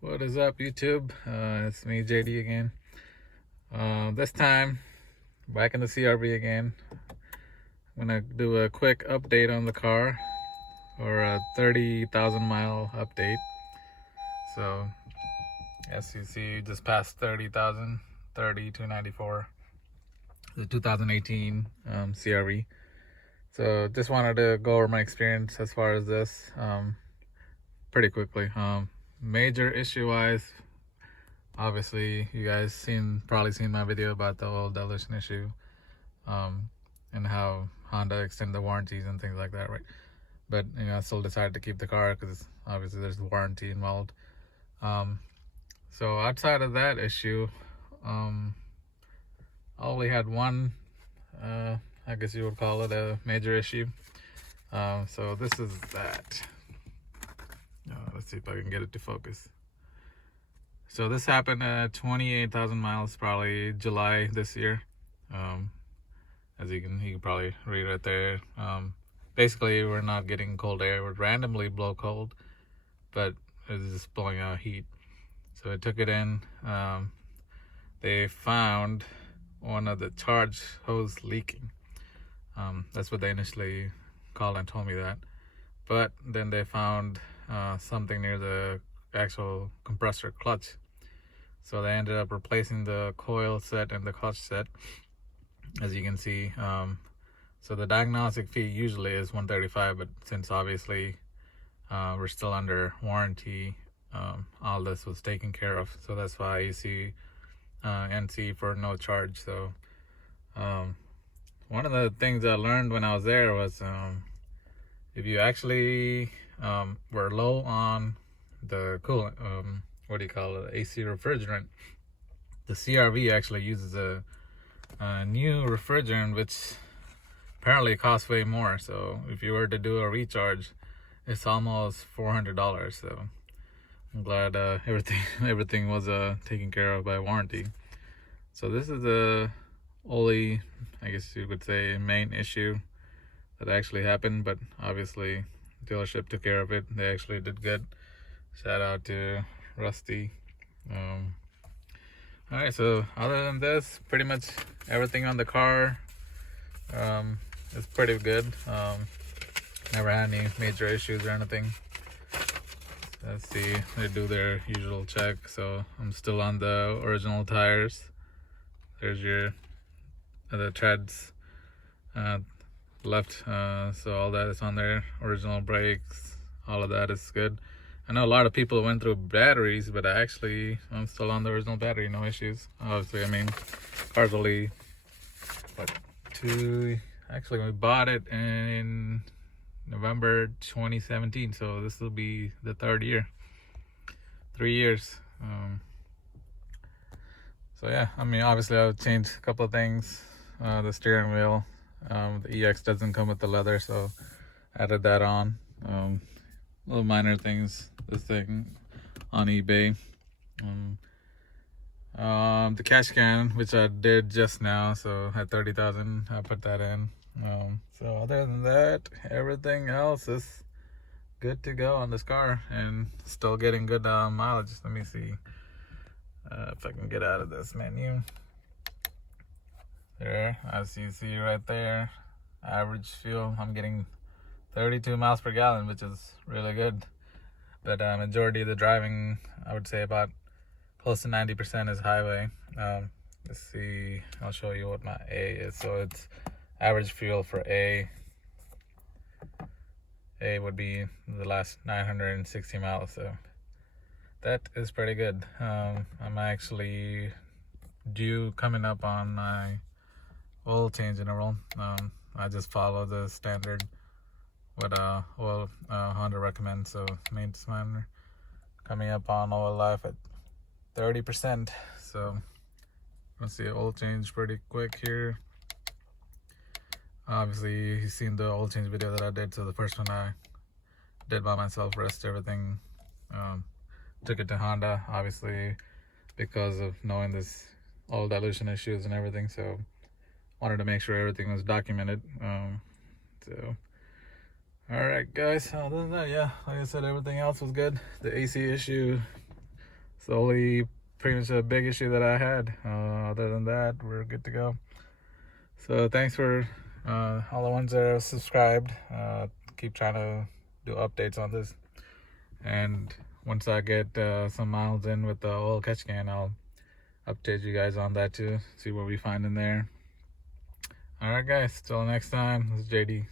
What is up, YouTube? It's me, JD, again. This time, back in the CRV again. I'm gonna do a quick update on the car, or a 30,000 mile update. So, as you see, just passed 30,000, 30,294, the 2018 CRV. So, just wanted to go over my experience as far as this pretty quickly. Major issue-wise, obviously you guys probably seen my video about the oil dilution issue, and how Honda extended the warranties and things like that, right? But I still decided to keep the car because obviously there's warranty involved. So outside of that issue, I only had one, I guess you would call it a major issue. So this is that. Let's see if I can get it to focus. So this happened at 28,000 miles, probably July this year. As you can probably read right there. Basically, we're not getting cold air. It would randomly blow cold, but it's just blowing out heat. So I took it in. They found one of the charge hose leaking. That's what they initially called and told me that. But then they found something near the actual compressor clutch. So they ended up replacing the coil set and the clutch set, as you can see. So the diagnostic fee usually is $135, but since obviously we're still under warranty, all this was taken care of. So that's why you see NC for no charge. So one of the things I learned when I was there was if you actually were low on the coolant, what do you call it, AC refrigerant, the CRV actually uses a new refrigerant, which apparently costs way more. So if you were to do a recharge, it's almost $400. So I'm glad everything was taken care of by warranty. So this is the only, I guess you could say, main issue that actually happened, but obviously dealership took care of it. They actually did good. Shout out to Rusty. Alright, so other than this, pretty much everything on the car is pretty good. Never had any major issues or anything. Let's see, they do their usual check. So I'm still on the original tires. There's your the treads left, so all that is on there. Original brakes, all of that is good. I know a lot of people went through batteries, but I'm still on the original battery, no issues. Obviously, I mean, car's only actually we bought it in November 2017, so this will be the third year, 3 years. So yeah, I mean, obviously I've changed a couple of things. The steering wheel, the EX doesn't come with the leather, so added that on. Little minor things, this thing on eBay. The cash can, which I did just now, so at 30,000 I put that in. So other than that, everything else is good to go on this car, and still getting good mileage. Let me see if I can get out of this menu. There, as you see right there, average fuel, I'm getting 32 miles per gallon, which is really good. But majority of the driving, I would say about close to 90% is highway. Let's see, I'll show you what my A is. So it's average fuel for A. A would be the last 960 miles, so that is pretty good. I'm actually due coming up on my oil change interval. I just follow the standard what oil Honda recommends. So maintenance manager coming up on oil life at 30%. So let's see, oil change pretty quick here. Obviously you've seen the oil change video that I did. So the first one I did by myself, rest everything took it to Honda, obviously because of knowing this oil dilution issues and everything. So wanted to make sure everything was documented. So alright guys, other than that, yeah, like I said, everything else was good. The AC issue the only pretty much a big issue that I had. Other than that, we're good to go. So thanks for all the ones that are subscribed. Keep trying to do updates on this, and once I get some miles in with the oil catch can, I'll update you guys on that too, see what we find in there. All right guys, till next time, this is JD.